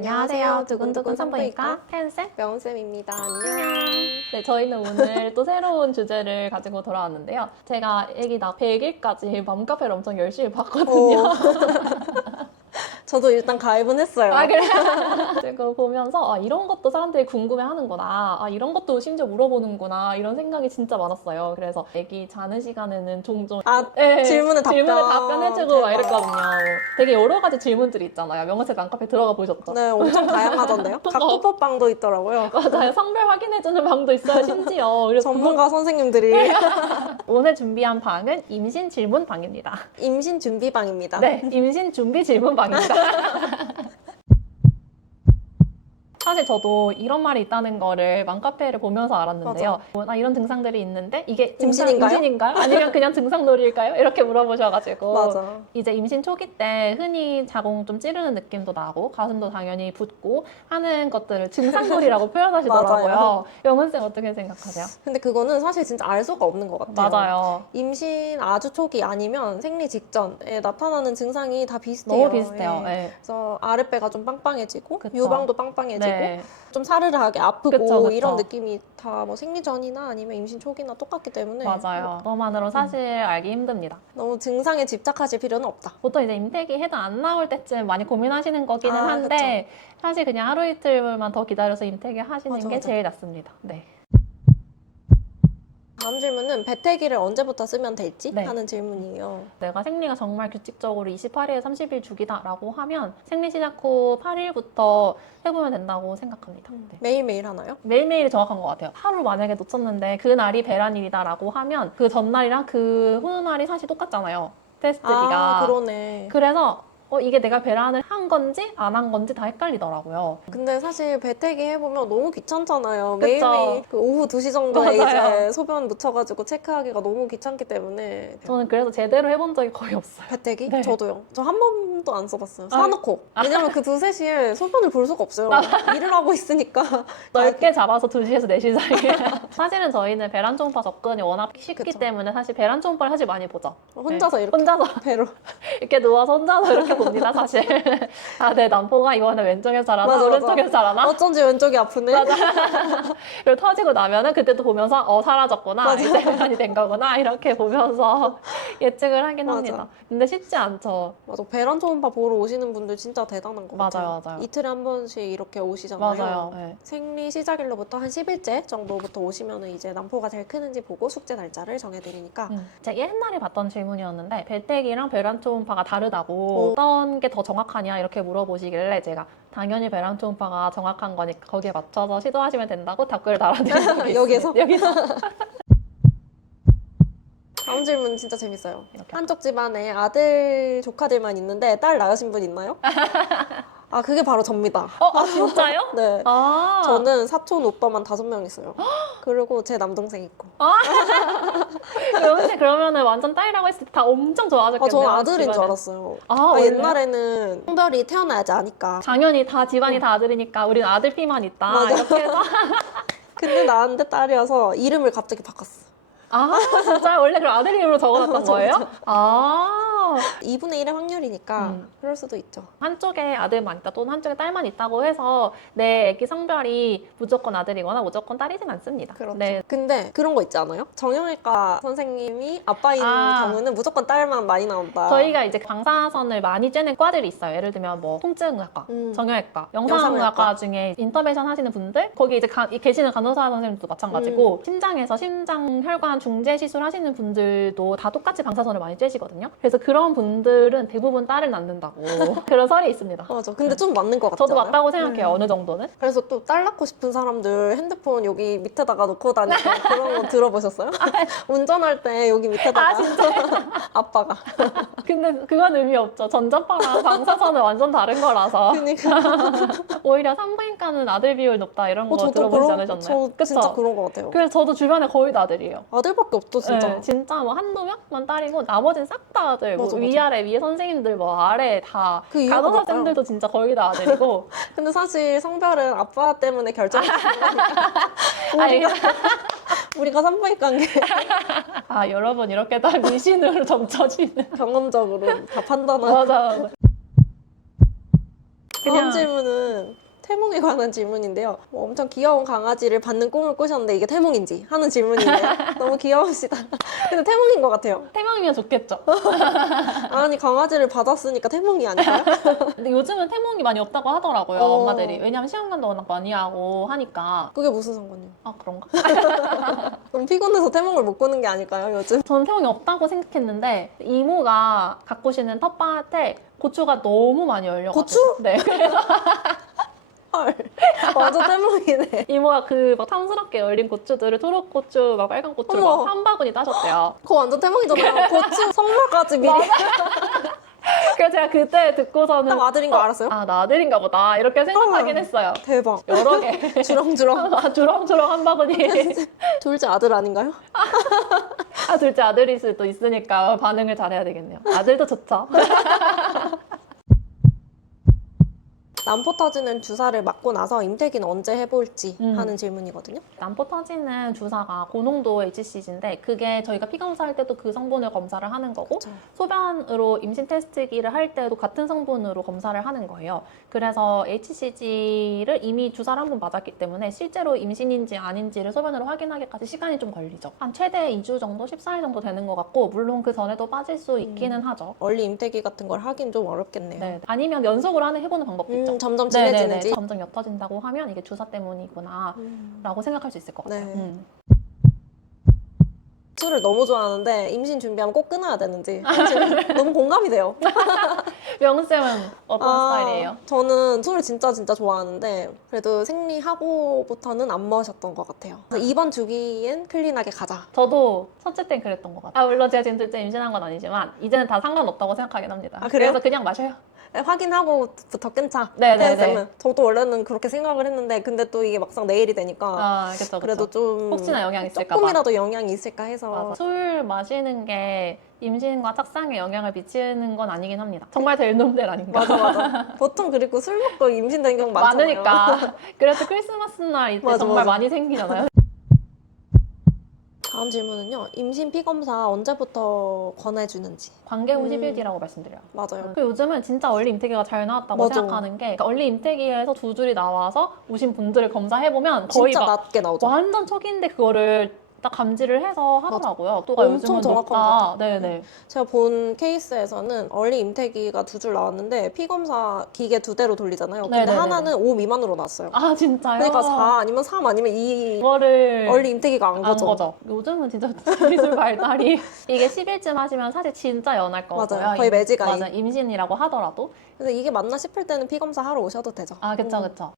안녕하세요. 두근두근 산부인과 태은쌤, 명은쌤입니다. 안녕. 네, 저희는 오늘 또 새로운 주제를 가지고 돌아왔는데요. 제가 아기 낳 100일까지 맘카페를 엄청 열심히 봤거든요. 저도 일단 가입은 했어요. 아, 그래요? 그거 보면서 이런 것도 사람들이 궁금해하는구나. 이런 것도 심지어 물어보는구나. 이런 생각이 진짜 많았어요. 그래서 아기 자는 시간에는 종종 질문에 답변해주고 막 대박. 이랬거든요. 되게 여러 가지 질문들이 있잖아요. 명은쌤 맘카페 들어가 보셨죠? 네, 엄청 다양하던데요. 각부법방도 있더라고요. 맞아요. 성별 확인해주는 방도 있어요, 심지어. 그래서 전문가 선생님들이. 오늘 준비한 방은 임신 질문 방입니다. 임신 준비방입니다. 네, 임신 준비 질문 방입니다. 사실 저도 이런 말이 있다는 거를 맘카페를 보면서 알았는데요. 이런 증상들이 있는데 이게 임신인가요? 아니면 그냥 증상놀이일까요? 이렇게 물어보셔가지고 맞아. 이제 임신 초기 때 흔히 자궁 좀 찌르는 느낌도 나고 가슴도 당연히 붓고 하는 것들을 증상놀이라고 표현하시더라고요. 명은쌤 어떻게 생각하세요? 근데 그거는 사실 진짜 알 수가 없는 것 같아요. 맞아요. 임신 아주 초기 아니면 생리 직전에 나타나는 증상이 다 비슷해요. 너무 비슷해요. 예. 네. 그래서 아랫배가 좀 빵빵해지고 그쵸. 유방도 빵빵해지고 네. 좀 사르르하게 아프고 그쵸. 이런 느낌이 다 뭐 생리 전이나 아니면 임신 초기나 똑같기 때문에 맞아요. 그것만으로 사실 알기 힘듭니다. 너무 증상에 집착하실 필요는 없다. 보통 이제 임태기 해도 안 나올 때쯤 많이 고민하시는 거기는 한데 사실 그냥 하루 이틀만 더 기다려서 임태기 하시는 게 제일 낫습니다. 네. 다음 질문은 배태기를 언제부터 쓰면 될지 네. 하는 질문이에요. 내가 생리가 정말 규칙적으로 28일에 30일 주기다라고 하면 생리 시작 후 8일부터 해보면 된다고 생각합니다. 네. 매일매일 하나요? 매일매일이 정확한 것 같아요. 하루 만약에 놓쳤는데 그날이 배란일이다라고 하면 그 전날이랑 그 후날이 사실 똑같잖아요. 테스트 기간. 그러네. 그래서 이게 내가 배란을 한 건지 안 한 건지 다 헷갈리더라고요. 근데 사실 배태기 해보면 너무 귀찮잖아요. 그쵸. 매일매일 그 오후 2시 정도에 맞아요. 이제 소변 묻혀가지고 체크하기가 너무 귀찮기 때문에 저는 그래서 제대로 해본 적이 거의 없어요. 배태기? 네. 저도요. 저 한 번도 안 써봤어요. 사놓고. 왜냐면 그 2~3시에 소변을 볼 수가 없어요. 일을 하고 있으니까. 넓게 잡아서 2시에서 4시 사이에. 사실은 저희는 배란 초음파 접근이 워낙 쉽기 그쵸. 때문에 사실 배란 초음파를 사실 많이 보죠. 혼자서 네. 이렇게 혼자서 배로. 이렇게 누워서 혼자서 이렇게 봅니다, 사실. 내 남포가 이번에 왼쪽에서 자라나 맞아. 오른쪽에서 자라나? 어쩐지 왼쪽이 아프네. 맞아. 그리고 터지고 나면은 그때도 보면서 사라졌구나. 맞아. 이제 배란이 된 거구나. 이렇게 보면서 예측을 하긴 맞아. 합니다. 근데 쉽지 않죠. 맞아. 배란 초음파 보러 오시는 분들 진짜 대단한 것 같아요. 맞아요. 이틀에 한 번씩 이렇게 오시잖아요. 맞아요. 네. 생리 시작일로부터 한 10일째 정도부터 오시면 이제 남포가 잘 크는지 보고 숙제 날짜를 정해드리니까 제가 옛날에 봤던 질문이었는데 배택이랑 배란 초음파가 다르다고 어떤 게 더 정확하냐 이렇게 물어보시길래 제가 당연히 배란 초음파가 정확한 거니까 거기에 맞춰서 시도하시면 된다고 답글을 달아드린 적이 여기서? 있습니다. 여기서 다음 질문 진짜 재밌어요. 이렇게. 한쪽 집안에 아들 조카들만 있는데 딸 낳으신 분 있나요? 그게 바로 접니다. 진짜요? 네. 아, 저는 사촌 오빠만 5명 있어요. 그리고 제 남동생 있고. 그러면은 완전 딸이라고 했을 때 다 엄청 좋아하셨겠네요. 저는 아들인 집안에. 줄 알았어요. 원래요? 옛날에는 성별이 태어나야지 아니까. 당연히 다 집안이 다 아들이니까 우리는 아들 피만 있다. 맞아. 이렇게 해서 근데 나한테 딸이어서 이름을 갑자기 바꿨어. 진짜요? 원래 그럼 아들 이름으로 적어놨던 거예요? 2분의 1의 확률이니까 그럴 수도 있죠. 한쪽에 아들만 있다 또는 한쪽에 딸만 있다고 해서 내 애기 성별이 무조건 아들이거나 무조건 딸이진 않습니다. 그렇죠. 네. 근데 그런 거 있지 않아요? 정형외과 선생님이 아빠인 경우는 무조건 딸만 많이 나온다. 저희가 이제 방사선을 많이 쬐는 과들이 있어요. 예를 들면 뭐 통증의학과, 정형외과, 영상의학과 중에 인터벤션 하시는 분들 거기 이제 계시는 간호사 선생님도 마찬가지고 심장에서 심장 혈관 중재 시술 하시는 분들도 다 똑같이 방사선을 많이 쬐시거든요. 그래서 그런 분들은 대부분 딸을 낳는다고 그런 설이 있습니다. 맞아. 근데 좀 맞는 것 같아요. 저도 맞다고 생각해요. 어느 정도는. 그래서 또 딸 낳고 싶은 사람들 핸드폰 여기 밑에다가 놓고 다니는 그런 거 들어보셨어요? 운전할 때 여기 밑에다가 아빠가. 근데 그건 의미 없죠. 전자파랑 방사선은 완전 다른 거라서. 그러니까 오히려 산부인과는 아들 비율 높다 이런 거 저도 들어보지 않으셨나요? 저 진짜 그런 것 같아요. 그래서 저도 주변에 거의 다 아들이에요. 아들밖에 없죠 진짜. 네, 진짜 뭐 한두 명만 딸이고 나머지는 싹 다 아들. 맞아. 위아래 위에 선생님들 뭐 아래 다 그 이유가 간호사쌤들도 진짜 거의 다 아들이고. 근데 사실 성별은 아빠 때문에 결정되는 거니까 우리가 산부인과인 게 여러분 이렇게 다 미신으로 점쳐지는. 경험적으로 다 판단하고. 맞아. 다음 질문은 태몽에 관한 질문인데요. 뭐 엄청 귀여운 강아지를 받는 꿈을 꾸셨는데 이게 태몽인지 하는 질문인데요. 너무 귀여우시다. 근데 태몽인 것 같아요. 태몽이면 좋겠죠. 아니 강아지를 받았으니까 태몽이 아닐까요? 근데 요즘은 태몽이 많이 없다고 하더라고요, 어. 엄마들이. 왜냐면 시험관도 워낙 많이 하고 하니까. 그게 무슨 상관이에요? 아, 그런가? 너무 피곤해서 태몽을 못 꾸는 게 아닐까요, 요즘? 저는 태몽이 없다고 생각했는데 이모가 가꾸시는 텃밭에 고추가 너무 많이 열려가지고. 고추? 네. 그래서 헐, 완전 태몽이네. 이모가 그 막 탐스럽게 열린 고추들을 초록고추, 막 빨간 고추를 어머. 막 한 바구니 따셨대요. 그거 완전 태몽이잖아요. 고추 선물까지 미리. 그래서 제가 그때 듣고서는 딱 아들인 거 알았어요? 아, 나 아들인가 보다 이렇게 생각하긴 했어요. 대박. 여러 개. 주렁주렁. 아, 주렁주렁 한 바구니. 둘째 아들 아닌가요? 아, 둘째 아들일 수도 있으니까 반응을 잘해야 되겠네요. 아들도 좋죠. 난포 터지는 주사를 맞고 나서 임태기는 언제 해볼지 하는 질문이거든요. 난포 터지는 주사가 고농도 HCG인데 그게 저희가 피검사할 때도 그 성분을 검사를 하는 거고 그쵸. 소변으로 임신 테스트기를 할 때도 같은 성분으로 검사를 하는 거예요. 그래서 HCG를 이미 주사를 한 번 맞았기 때문에 실제로 임신인지 아닌지를 소변으로 확인하기까지 시간이 좀 걸리죠. 한 최대 2주 정도, 14일 정도 되는 것 같고 물론 그 전에도 빠질 수 있기는 하죠. 얼리 임태기 같은 걸 하긴 좀 어렵겠네요. 네. 아니면 연속으로 하는 해보는 방법도 있죠. 점점 네네네. 진해지는지. 점점 옅어진다고 하면 이게 주사 때문이구나 라고 생각할 수 있을 것 같아요. 네. 술을 너무 좋아하는데 임신 준비하면 꼭 끊어야 되는지 사실 너무 공감이 돼요. 명쌤은 어떤 스타일이에요? 저는 술을 진짜 좋아하는데 그래도 생리하고부터는 안 마셨던 것 같아요. 그래서 이번 주기엔 클린하게 가자. 저도 첫째 땐 그랬던 것 같아요. 아, 물론 제가 지금 둘째 임신한 건 아니지만 이제는 다 상관없다고 생각하긴 합니다. 아, 그래요? 그래서 그냥 마셔요. 확인하고부터 끊자. 네네네. 쌤은. 저도 원래는 그렇게 생각을 했는데 근데 또 이게 막상 내일이 되니까 아, 그쵸. 그래도 좀 혹시나 영향 있을까 봐. 조금이라도 영향이 있을까 해서 맞아. 술 마시는 게 임신과 착상에 영향을 미치는 건 아니긴 합니다. 정말 될 놈들 아닌가? 맞아. 보통 그리고 술 먹고 임신된 경우 많잖아요. 많으니까. 그래서 크리스마스 날 이때 맞아, 정말 맞아. 많이 생기잖아요. 다음 질문은요. 임신 피검사 언제부터 권해주는지. 관계 후 10일 뒤라고 말씀드려요. 맞아요. 그 요즘은 진짜 얼리 임태기가 잘 나왔다고 맞아. 생각하는 게 그러니까 얼리 임태기에서 두 줄이 나와서 오신 분들을 검사해보면 거의 진짜 막 낮게 나오죠. 완전 초기인데 그거를 딱 감지를 해서 하더라고요. 속도가 엄청 요즘은 정확한 것 높다. 같아요. 네네. 제가 본 케이스에서는 얼리 임태기가 2줄 나왔는데 피검사 기계 2대로 돌리잖아요. 근데 네네네네. 하나는 5 미만으로 나왔어요. 아, 진짜요? 그러니까 4 아니면 3 아니면 2 이거를 얼리 임태기가 안 안 거죠. 거죠. 요즘은 진짜 기술 발달이 이게 10일쯤 하시면 사실 진짜 연할 거고요. 맞아요. 거의 매지가이. 맞아. 임신이라고 하더라도. 근데 이게 맞나 싶을 때는 피검사 하러 오셔도 되죠. 아, 그쵸, 그쵸.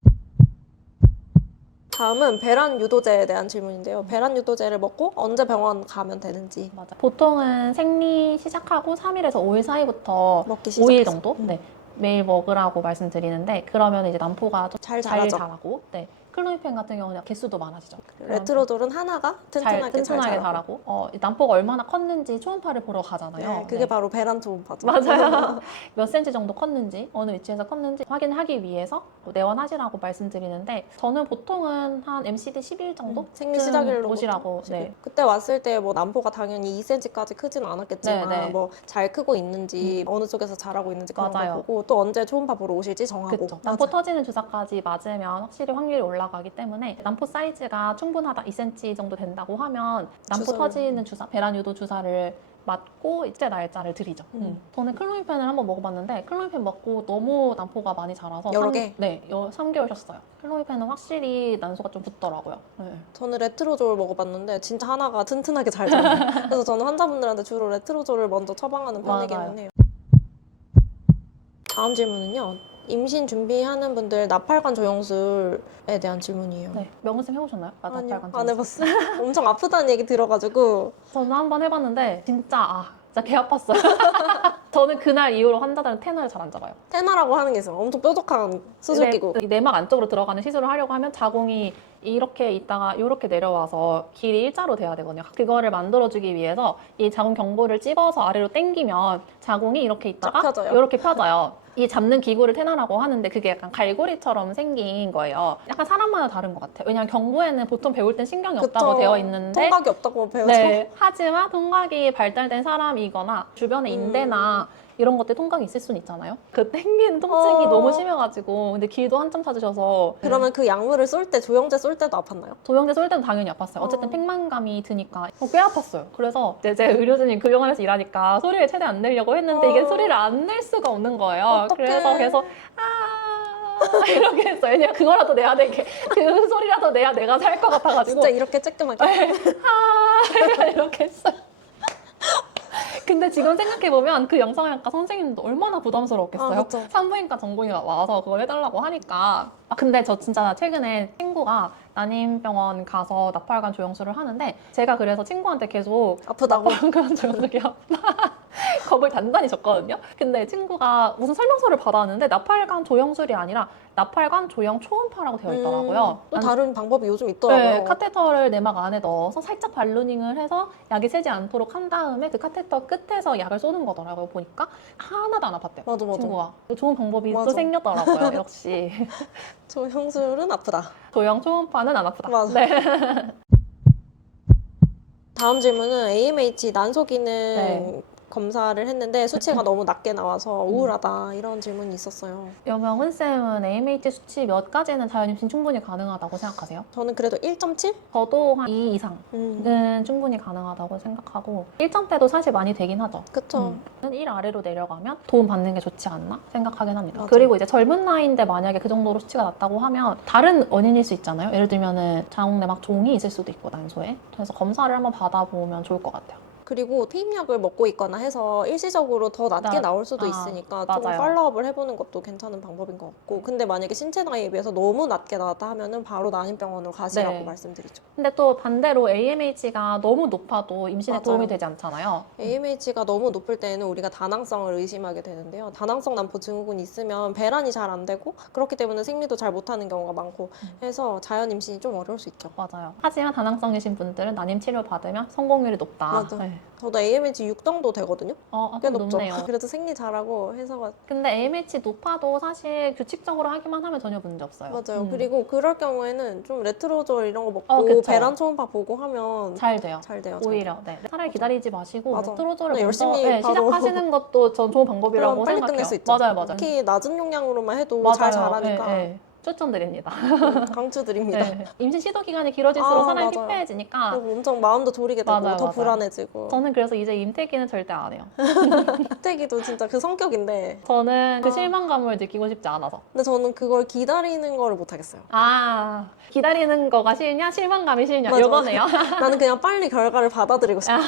다음은 배란 유도제에 대한 질문인데요. 배란 유도제를 먹고 언제 병원 가면 되는지. 맞아. 보통은 생리 시작하고 3일에서 5일 사이부터 먹기 5일 시작해서. 정도? 네. 매일 먹으라고 말씀드리는데 그러면 이제 난포가 좀 잘 잘 자라죠. 자라고 네. 클로미펜 같은 경우는 개수도 많아지죠. 레트로돌은 하나가 튼튼하게 잘 자라고. 자라고 난포가 얼마나 컸는지 초음파를 보러 가잖아요. 네, 그게 네. 바로 배란 초음파죠. 맞아요. 몇 센치 정도 컸는지 어느 위치에서 컸는지 확인하기 위해서 내원하시라고 말씀드리는데 저는 보통은 한 MCD 10일 정도 생리 시작일로 보시라고. 네. 그때 왔을 때 뭐 난포가 당연히 2cm까지 크지는 않았겠지만 네, 네. 뭐 잘 크고 있는지 어느 쪽에서 자라고 있는지 그런 맞아요. 거 보고 또 언제 초음파 보러 오실지 정하고. 그쵸. 난포 맞아요. 터지는 주사까지 맞으면 확실히 확률이 올라가기 때문에 난포 사이즈가 충분하다 2cm 정도 된다고 하면 난포 주사를. 터지는 주사, 배란 유도 주사를 맞고 이제 날짜를 드리죠. 저는 클로미펜을 한번 먹어봤는데 클로미펜 먹고 너무 난포가 많이 자라서 여러 개? 네, 3개월 쉬었어요. 클로미펜은 확실히 난소가 좀 붙더라고요. 네. 저는 레트로졸 먹어봤는데 진짜 하나가 튼튼하게 잘 자라요. 그래서 저는 환자분들한테 주로 레트로졸을 먼저 처방하는 편이기는 맞아요. 해요. 다음 질문은요. 임신 준비하는 분들 나팔관 조영술에 대한 질문이에요. 네. 명은쌤 해보셨나요? 아니요, 나팔관 안 조영술. 해봤어요. 엄청 아프다는 얘기 들어가지고 저는 한번 해봤는데 진짜 개 아팠어요. 저는 그날 이후로 환자들은 테너를 잘 안 잡아요. 테나라고 하는 게 있어요. 엄청 뾰족한 수술기구. 이 내막 안쪽으로 들어가는 시술을 하려고 하면 자궁이 이렇게 있다가 이렇게 내려와서 길이 일자로 돼야 되거든요. 그거를 만들어주기 위해서 이 자궁 경부를 찝어서 아래로 당기면 자궁이 이렇게 있다가 쫙 펴져요. 이렇게 펴져요. 이 잡는 기구를 테나라고 하는데 그게 약간 갈고리처럼 생긴 거예요. 약간 사람마다 다른 것 같아요. 왜냐하면 경부에는 보통 배울 땐 신경이 없다고 그쵸. 되어 있는데 통각이 없다고 배우죠. 네, 하지만 통각이 발달된 사람이 골절이거나 주변에 인대나 이런 것들 통각이 있을 수는 있잖아요. 그 땡기는 통증이 너무 심해가지고 근데 길도 한참 찾으셔서 그러면 그 약물을 쏠 때, 조영제 쏠 때도 아팠나요? 조영제 쏠 때는 당연히 아팠어요. 어쨌든 팽만감이 드니까 꽤 아팠어요. 그래서 이제 제 의료진이 그 병원에서 일하니까 소리를 최대한 안 내려고 했는데 이게 소리를 안 낼 수가 없는 거예요. 어떡해. 그래서 계속 이렇게 했어요. 왜냐면 그거라도 내야 되게 그 소리라도 내야 내가 살 것 같아가지고 진짜 이렇게 쬐끔하게. 이렇게 했어요. 근데 지금 생각해보면 그 영상학과 선생님도 얼마나 부담스러웠겠어요. 아, 그쵸. 산부인과 전공의가 와서 그걸 해달라고 하니까. 근데 저 진짜 최근에 친구가 난임병원 가서 나팔관 조영술을 하는데 제가 그래서 친구한테 계속 아프다고? 나팔관 조영술이 아프다 겁을 단단히 줬거든요. 근데 친구가 무슨 설명서를 받았는데 나팔관 조영술이 아니라 나팔관 조영 초음파라고 되어 있더라고요. 또 다른 방법이 요즘 있더라고요. 네, 카테터를 내막 안에 넣어서 살짝 발루닝을 해서 약이 새지 않도록 한 다음에 그 카테터 끝에서 약을 쏘는 거더라고요. 보니까 하나도 안 아팠대요. 맞아, 맞아. 친구가. 좋은 방법이 또 맞아. 생겼더라고요. 역시. 조영술은 아프다. 조영 초음파는 안 아프다. 맞아. 네. 다음 질문은 AMH 난소 기능 네. 검사를 했는데 수치가 너무 낮게 나와서 우울하다 이런 질문이 있었어요. 여명은 쌤은 AMH 수치 몇 가지는 자연임신 충분히 가능하다고 생각하세요? 저는 그래도 1.7? 저도 한 2 이상은 충분히 가능하다고 생각하고 1점대도 사실 많이 되긴 하죠. 그쵸. 1 아래로 내려가면 도움 받는 게 좋지 않나 생각하긴 합니다. 맞아. 그리고 이제 젊은 나이인데 만약에 그 정도로 수치가 낮다고 하면 다른 원인일 수 있잖아요. 예를 들면은 자궁내막 종이 있을 수도 있고 난소에. 그래서 검사를 한번 받아보면 좋을 것 같아요. 그리고 피임약을 먹고 있거나 해서 일시적으로 더 낮게 나올 수도 있으니까 조금 맞아요. 팔로우업을 해보는 것도 괜찮은 방법인 것 같고 근데 만약에 신체 나이에 비해서 너무 낮게 나왔다 하면은 바로 난임병원으로 가시라고 네. 말씀드리죠. 근데 또 반대로 AMH가 너무 높아도 임신에 맞아요. 도움이 되지 않잖아요. AMH가 너무 높을 때는 우리가 다낭성을 의심하게 되는데요. 다낭성 난포 증후군이 있으면 배란이 잘 안 되고 그렇기 때문에 생리도 잘 못하는 경우가 많고 해서 자연 임신이 좀 어려울 수 있죠. 맞아요. 하지만 다낭성이신 분들은 난임 치료 받으면 성공률이 높다. 맞아. 네. 저도 AMH 6 정도 되거든요. 꽤 좀 높죠. 높네요. 그래도 생리 잘하고 해서 근데 AMH 높아도 사실 규칙적으로 하기만 하면 전혀 문제 없어요. 맞아요. 그리고 그럴 경우에는 좀 레트로졸 이런 거 먹고 그쵸. 배란 초음파 보고 하면 잘 돼요. 잘 돼요. 오히려 네. 차라리 기다리지 마시고 맞아. 레트로졸을 그냥 먼저 열심히 바로 시작하시는 것도 전 좋은 방법이라고 그럼 빨리 생각해요. 끝낼 수 있죠. 맞아요, 맞아요. 특히 낮은 용량으로만 해도 맞아요. 잘 자라니까 네, 네. 추천드립니다. 강추드립니다. 네. 임신 시도 기간이 길어질수록 사람이 맞아요. 피폐해지니까 그리고 엄청 마음도 졸이게 되고 맞아요, 더 맞아요. 불안해지고 저는 그래서 이제 임태기는 절대 안 해요. 태기도 진짜 그 성격인데 저는 그 실망감을 느끼고 싶지 않아서. 근데 저는 그걸 기다리는 거를 못 하겠어요. 기다리는 거가 싫냐? 실망감이 싫냐? 맞아. 이거네요. 나는 그냥 빨리 결과를 받아들이고 싶어.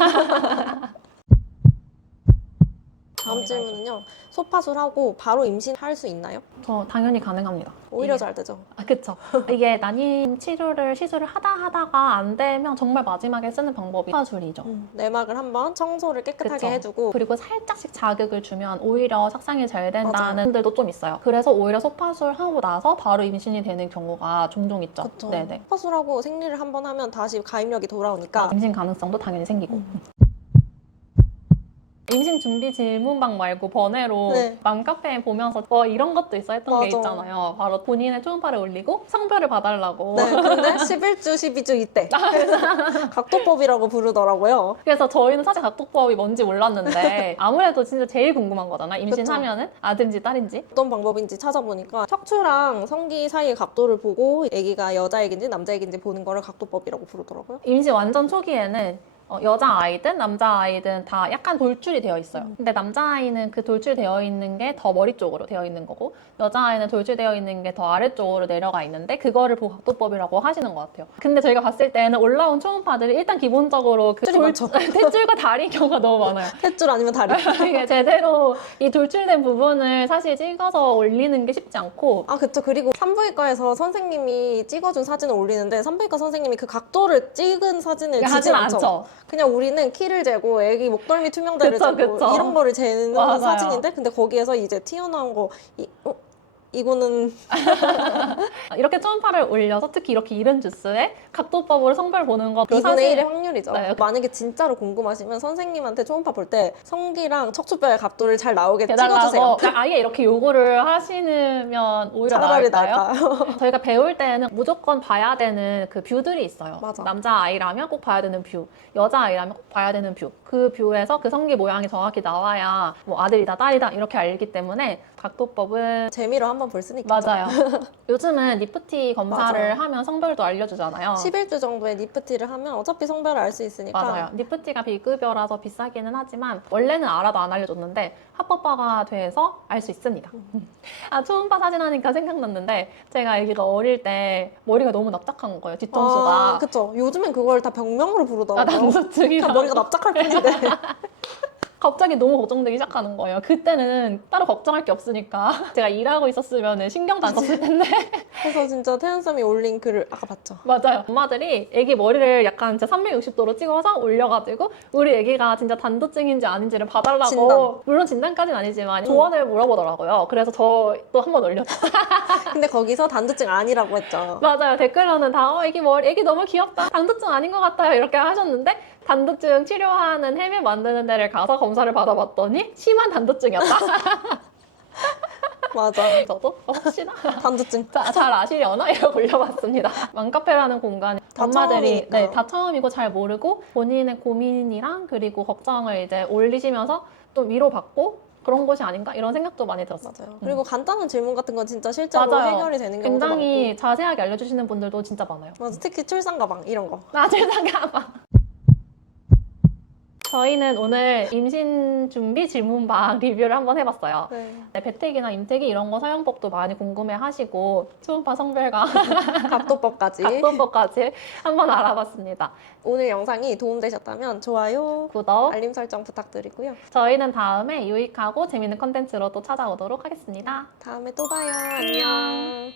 다음 질문은요. 소파술하고 바로 임신할 수 있나요? 저 당연히 가능합니다. 오히려 이게. 잘 되죠. 그쵸. 이게 난임 시술을 하다가 안 되면 정말 마지막에 쓰는 방법이 소파술이죠. 내막을 한번 청소를 깨끗하게 그쵸. 해주고 그리고 살짝씩 자극을 주면 오히려 착상이 잘 된다는 맞아요. 분들도 좀 있어요. 그래서 오히려 소파술 하고 나서 바로 임신이 되는 경우가 종종 있죠. 그쵸. 네네. 소파술하고 생리를 한번 하면 다시 가임력이 돌아오니까 임신 가능성도 당연히 생기고. 임신 준비 질문방 말고 번외로 네. 맘카페에 보면서 이런 것도 있어 했던 게 맞아. 있잖아요. 바로 본인의 초음파를 올리고 성별을 봐달라고. 네, 근데 11주, 12주 이때 각도법이라고 부르더라고요. 그래서 저희는 사실 각도법이 뭔지 몰랐는데 아무래도 진짜 제일 궁금한 거잖아. 임신하면은 아들인지 딸인지. 어떤 방법인지 찾아보니까 척추랑 성기 사이의 각도를 보고 아기가 여자애기인지 남자애기인지 보는 거를 각도법이라고 부르더라고요. 임신 완전 초기에는 여자아이든 남자아이든 다 약간 돌출이 되어 있어요. 근데 남자아이는 그 돌출되어 있는 게 더 머리 쪽으로 되어 있는 거고 여자아이는 돌출되어 있는 게 더 아래쪽으로 내려가 있는데 그거를 보고 각도법이라고 하시는 것 같아요. 근데 저희가 봤을 때는 올라온 초음파들이 일단 기본적으로 그 탯줄이 많죠. 탯줄과 다리인 경우가 너무 많아요. 탯줄 아니면 다리. 이게 제대로 이 돌출된 부분을 사실 찍어서 올리는 게 쉽지 않고 아, 그쵸. 그리고 산부인과에서 선생님이 찍어준 사진을 올리는데 산부인과 선생님이 그 각도를 찍은 사진을 주지 하진 않죠. 않죠. 그냥 우리는 키를 재고 애기 목덜미 투명대를 그쵸, 재고 그쵸. 이런 거를 재는 맞아요. 사진인데 근데 거기에서 이제 튀어나온 거 이거는 이렇게 초음파를 올려서 특히 이렇게 이른 주스에 각도법으로 성별 보는 거 2분의 1의 확률이죠. 네. 만약에 진짜로 궁금하시면 선생님한테 초음파 볼 때 성기랑 척추뼈의 각도를 잘 나오게 해달라고 찍어주세요. 아예 이렇게 요구를 하시면 오히려 차라리 나을까요? 나을까요? 저희가 배울 때는 무조건 봐야 되는 그 뷰들이 있어요. 맞아. 남자 아이라면 꼭 봐야 되는 뷰, 여자 아이라면 꼭 봐야 되는 뷰. 그 뷰에서 그 성기 모양이 정확히 나와야 뭐 아들이다 딸이다 이렇게 알기 때문에 각도법은 재미로 한번 볼 수는 있겠죠. 맞아요. 요즘은 니프티 검사를 맞아요. 하면 성별도 알려주잖아요. 11주 정도의 니프티를 하면 어차피 성별을 알 수 있으니까. 맞아요. 니프티가 비급여라서 비싸기는 하지만 원래는 알아도 안 알려줬는데 합법화가 돼서 알 수 있습니다. 아, 초음파 사진 하니까 생각났는데 제가 아기가 어릴 때 머리가 너무 납작한 거예요. 뒤통수가. 아, 그쵸. 요즘엔 그걸 다 병명으로 부르더라고요. 난소증이라 그냥 머리가 납작할 뿐인데. 갑자기 너무 걱정되기 시작하는 거예요. 그때는 따로 걱정할 게 없으니까 제가 일하고 있었으면 신경도 안 썼을 텐데 그래서 진짜 태연쌤이 올린 글을 아까 봤죠. 맞아요. 엄마들이 애기 머리를 약간 진짜 360도로 찍어서 올려가지고 우리 애기가 진짜 단도증인지 아닌지를 봐달라고 진단. 물론 진단까지는 아니지만 조언을 물어보더라고요. 그래서 저도 한번 올렸죠. 근데 거기서 단두증 아니라고 했죠. 맞아요. 댓글로는 다 애기 애기 너무 귀엽다. 단도증 아닌 것 같아요. 이렇게 하셨는데 단도증 치료하는 햄을 만드는 데를 가서 검사를 받아봤더니 심한 단도증이었다. 맞아. 저도 혹시나 단두증. 잘 아시려나? 이러고 올려봤습니다. 맘카페라는 공간이 다 엄마들이 처음이니까. 다 처음이고 잘 모르고 본인의 고민이랑 그리고 걱정을 이제 올리시면서 또 위로받고 그런 곳이 아닌가? 이런 생각도 많이 들었어요. 맞아요. 그리고 간단한 질문 같은 건 진짜 실제로 맞아요. 해결이 되는 경우도 굉장히 많고. 자세하게 알려주시는 분들도 진짜 많아요. 맞아. 특히 출산 가방 이런 거. 나중에 잠깐만. 저희는 오늘 임신 준비 질문방 리뷰를 한번 해봤어요. 네. 네, 배택이나 임택이 이런 거 사용법도 많이 궁금해하시고 초음파 성별과 각도법까지. 각도법까지 한번 알아봤습니다. 오늘 영상이 도움되셨다면 좋아요, 구독. 알림 설정 부탁드리고요. 저희는 다음에 유익하고 재밌는 컨텐츠로 또 찾아오도록 하겠습니다. 다음에 또 봐요. 안녕.